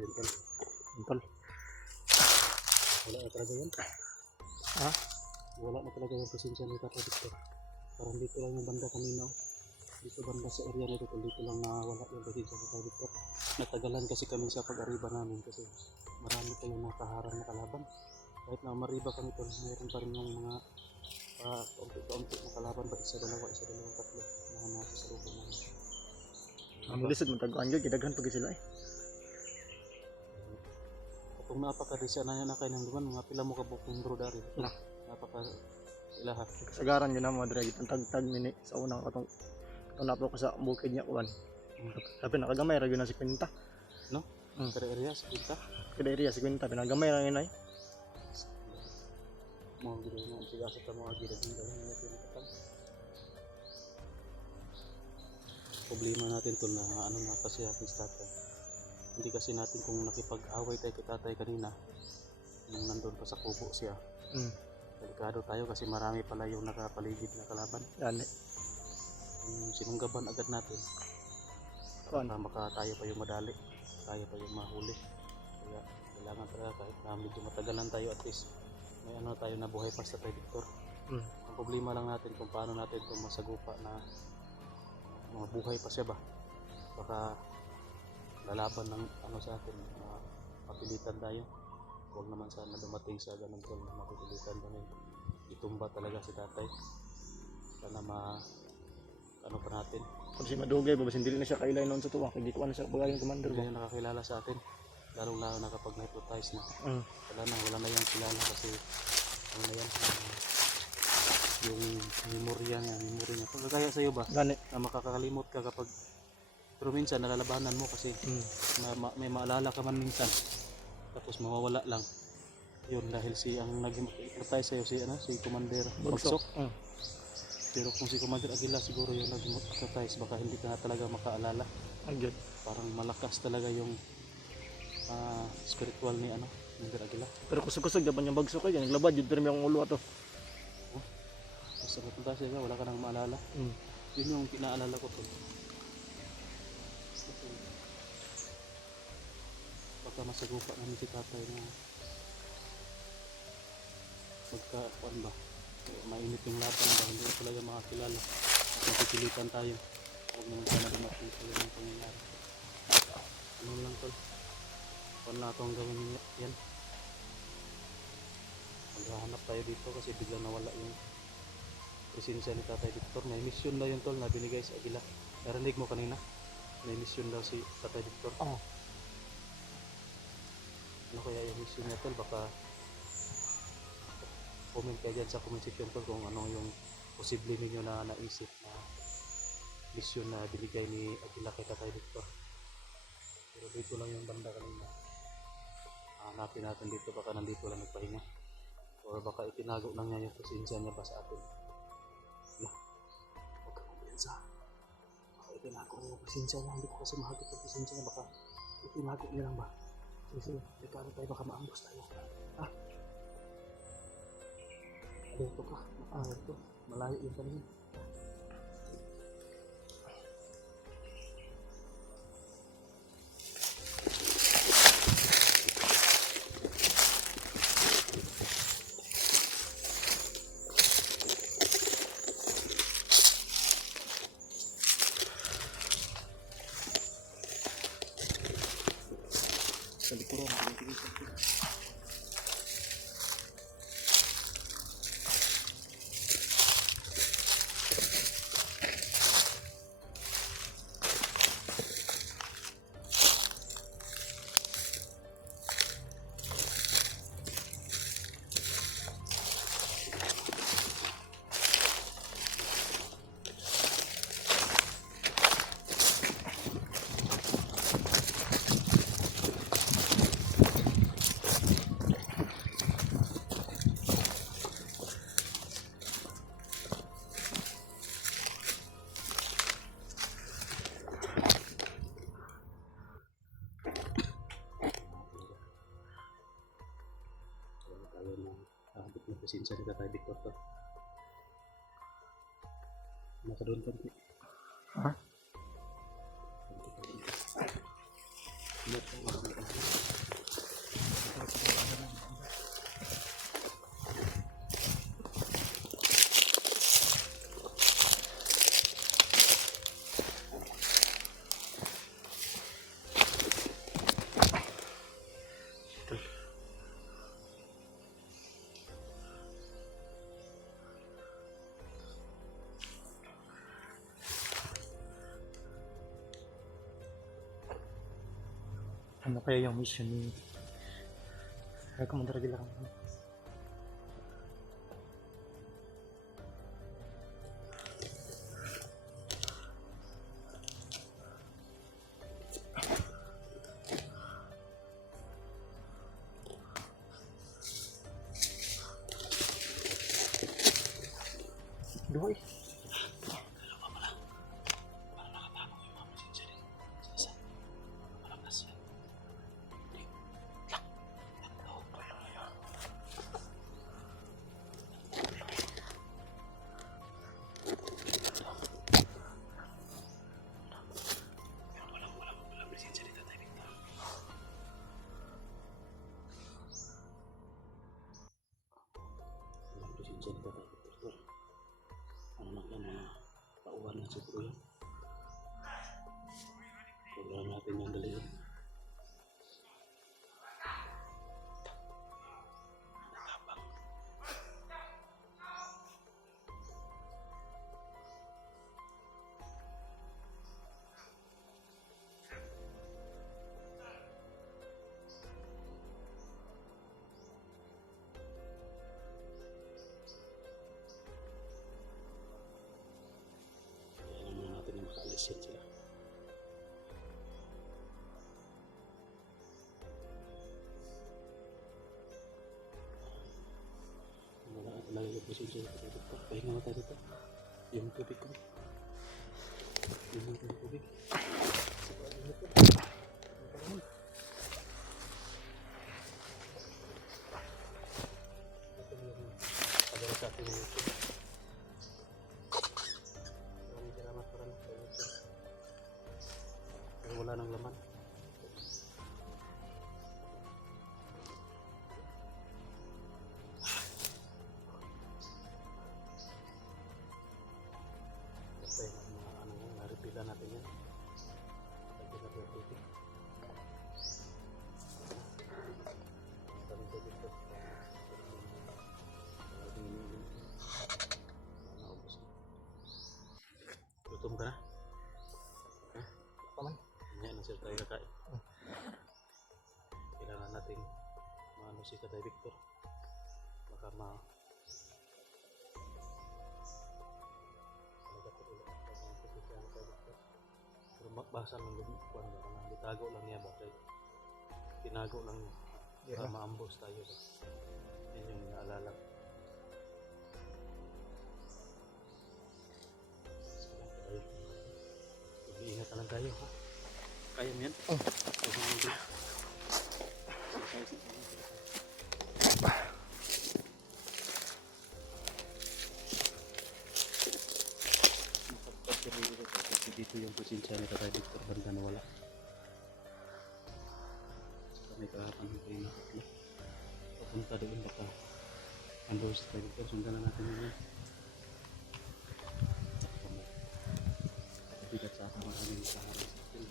Ayun, tol. Tol. Wala na talaga yan. Ha? Wala na talaga yung presensya ni Tata Victor. Parang dito lang yung banda kanina. Dito banda sa area nito. Dito lang nawala yung presensya ni Tata Victor. Natagalan kasi kami sa pag-ariba namin kasi marami tayong nakaharang na kalaban. Kahit na mariba kami tol, mayroon pa rin yung mga kaunti-kaunti na kalaban ba isa, dalawa, tatlo na nasa sa loob namin. Ang lisod mo taguan gyud kidaghan pag sila eh. Kung napaka-disa na yan na kayo ng luman, mga pila mo kabukong bro dari. Nah. Napaka-ilaha. Kasagaran yun na mga dre gitang tag-tag mini sa unang katong napo ko sa bukid niya kuan. Sabi nakagamay ra gyud na si Quinta. No? Kada area sa Quinta. Kada area si Quinta pinagamay ra yun ay. Mga gila na, sigasa ka mga gila din gawin na pinakatan. Problema natin to na ano na kasi ating tatay. Hindi kasi natin kung nakipag-away tayo kay tatay kanina nung nandun pa sa kubo siya. Delikado tayo kasi marami pala yung nakapaligid na kalaban. Yan. Sinunggaban agad natin. Baka tayo pa yung madali, tayo pa yung mahuli. Kaya kailangan talaga kahit na medyo matagalan tayo at least may ano tayo na buhay pa sa Tay Victor. Ang problema lang natin kung paano natin itong masagupa na buhay pa siya ba. Baka lalaban ng ano sa atin, mapilitan tayo. Huwag naman sana dumating sa ganun tol na mapilitan kami. Itumba talaga si tatay. Sana ano pa natin. Kung si Madugay babasin dili na siya kailay noon sa tuwa kay di ko na siya bagay yung commander Hindi ba. na nakakilala sa atin. Lalong lalo na kapag hypnotize na. Wala na yung kilala kasi ano na yan. Yung memorya niya. Kung kaya sa'yo ba? Gani. Na makakalimot ka kapag pero minsan nalalabanan mo kasi may maalala ka man minsan tapos mawawala lang yun dahil si ang nag-hypnotize sa'yo si Commander Bagsok. Pero kung si Commander Aguila siguro yung nag-hypnotize baka hindi ka na talaga makaalala. Agad. Parang malakas talaga yung spiritual ni Commander Aguila. Pero kusog-kusog dapat yung Bagsok kay naglabad jud pero yung ulo ato. Basta napunta siya wala ka nang maalala. Yun yung pinaalala ko to. Baka masagupa namin si tatay na magkakuan ba mainit yung laban ba hindi na talaga makakilala at napipilitan tayo. Huwag naman sana dumating sa ganun pangyayari. Ano lang tol, kung na ito ang gawin yan, maghahanap tayo dito kasi biglang nawala yung presensya ni Tatay Victor. May mission daw yun tol na binigay sa Aguila. Narinig mo kanina? May mission daw si Tatay Victor. Ano kaya yung mission niya tol? Baka comment kayo dyan sa comment section tol kung ano yung posible ninyo na naisip na mission na binigay ni Aguila kay Tatay Victor. Pero dito lang yung banda kanina. Hanapin natin dito, baka nandito lang nagpahinga or baka itinago lang niya yung presensya niya ba sa atin. Huwag ka kumpiyansa. Baka itinago niya yung presensya niya. Hindi ko kasi mahagip yung presensya niya. Baka itinago niya lang ba? Sige, dekado tayo, baka maambos tayo. Dito ka. Ito. Malayo yung kanina. Sa likuran. Pasensya na Tatay Victor to. Naka doon konti. Ha? Konti. Ano kaya yung mission ni Commander Aguilar? Doy. Presensya ni Tatay Victor. Ano na yan, mga pauhan na siguro yan. Kailangan natin yung daliin. Nakabang. Kailangan muna natin yung makaalis yan sila. Wala at lagi yung presensya ni Tatay Victor. Pahinga na tayo dito. Yung tubig ko. Yung tubig. Pagkala sa ating YouTube. Maraming salamat pa rin sa YouTube. Pero wala nang laman. Basta yung mga ano yan, naripila natin yan. Lagyan natin yung tubig. Maraming tubig dito. Naubos na. Gutom ka na? Ha? Paman. Ngayon na sir tayo kakain. Kailangan natin maano si Tatay Victor. Baka pero basa lang yung kuwan ba na bitago lang niya ba kay tinago lang niya para maambos tayo ba. Yan yung naalala ko. Mag-iingat na lang tayo ha. Kaya mo yan? Dito yung presensya ni Tatay Victor banda na wala. Sa may kahapon ng kayo nakapla. Papunta doon baka ando si Tatay Victor. Sundan na natin yun. Bigat sa ating maraming sahara sa atin.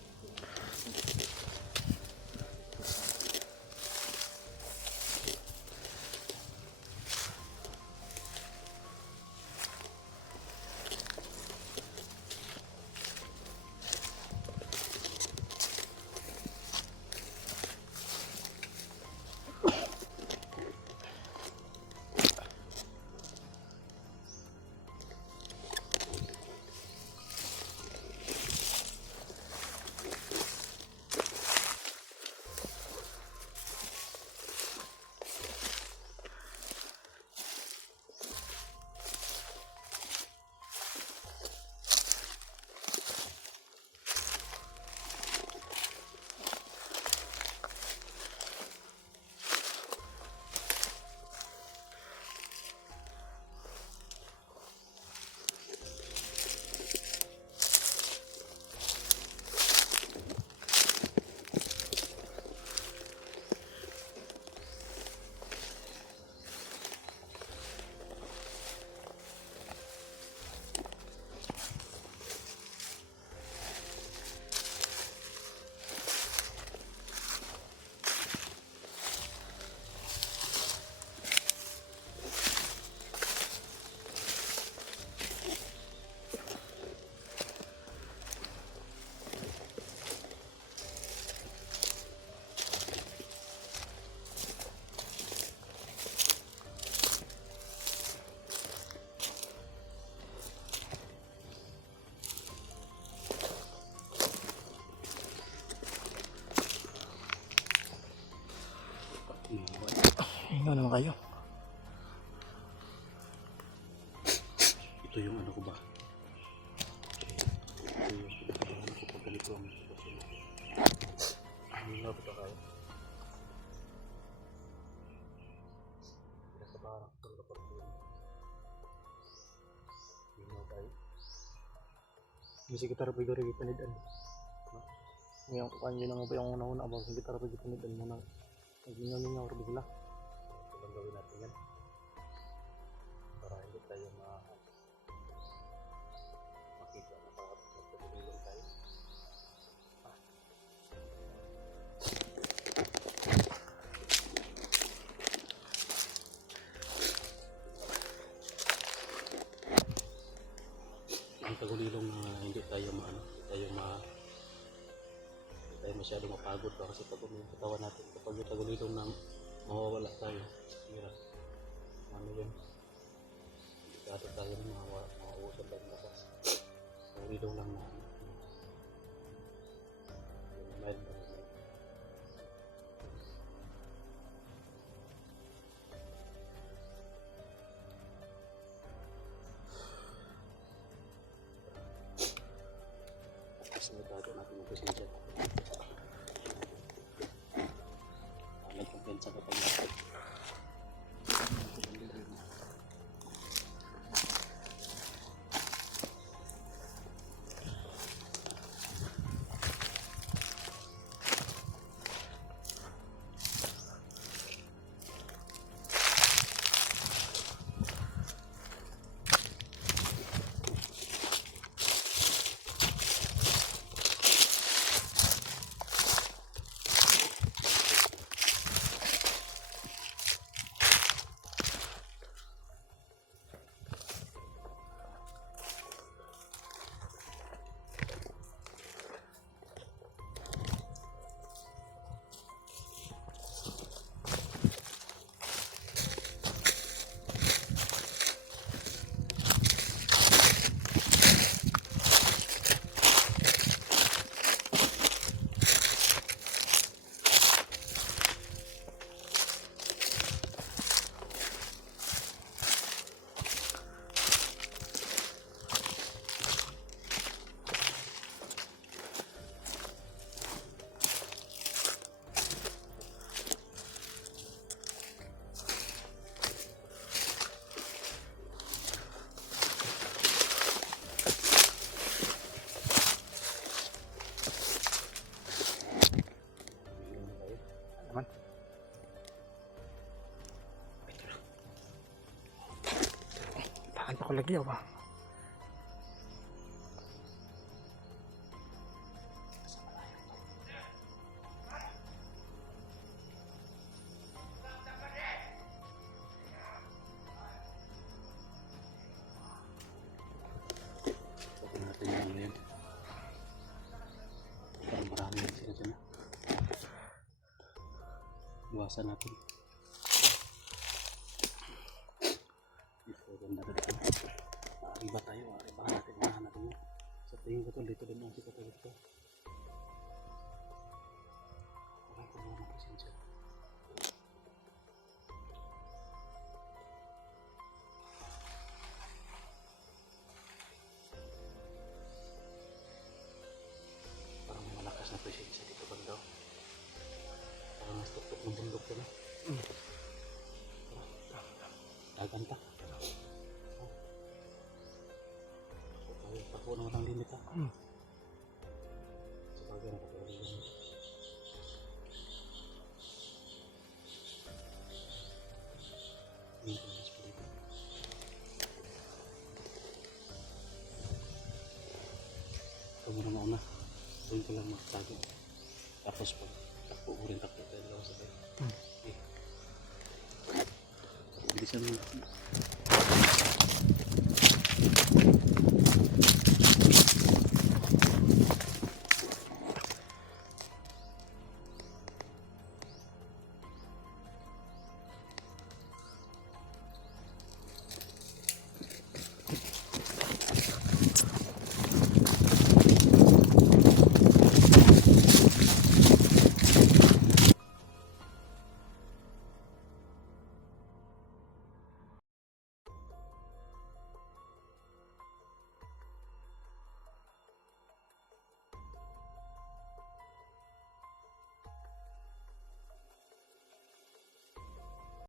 Pahinga naman kayo. Ito yung ano ko ba? Ito yung pinakaano ko pag ganito ang sitwasyon natin. Hinga ba tayo? Nasa parang ito na pagkakas. Hinga tayo. Hindi gitar pa gari panidan. Ngayon kanyo na mo pa yung una-una abang hindi gitar pa panidan mo nang nagmingaw-mingaw rin bigla. Ito lang gawin natin yan. Para hindi tayo makita na parang magpapagulong tayo. Ang tagulilong hindi tayo masyado mapagod ba kasi pag yung katawan natin kapag yung tagulilong na mawawala tayo mira ano yun delikado tayo na mauusap tayo ng lakas tagulilong lang na yung mild ba sinagado natin yung pasensya nagkumpensa kapag natin Tahan pa ko lagi ba? Sabi natin yung ano yan parang marami yan sila dyan iwasan natin ito ganda na dito arriba tayo arriba natin unahan natin yun sa tingin ko to dito din ang kita tayo dito wala ko mga pasensya parang may malakas na presensya dito banda parang mas tuktok ng bundok ko na dagan ta takbo naman ang limit ha sabagay na takbo ng limit maintenance po dito ito muna mauna doon ko lang magtago tapos pag takbo ko rin takbo tayo dalawa sabay okay bilisan mo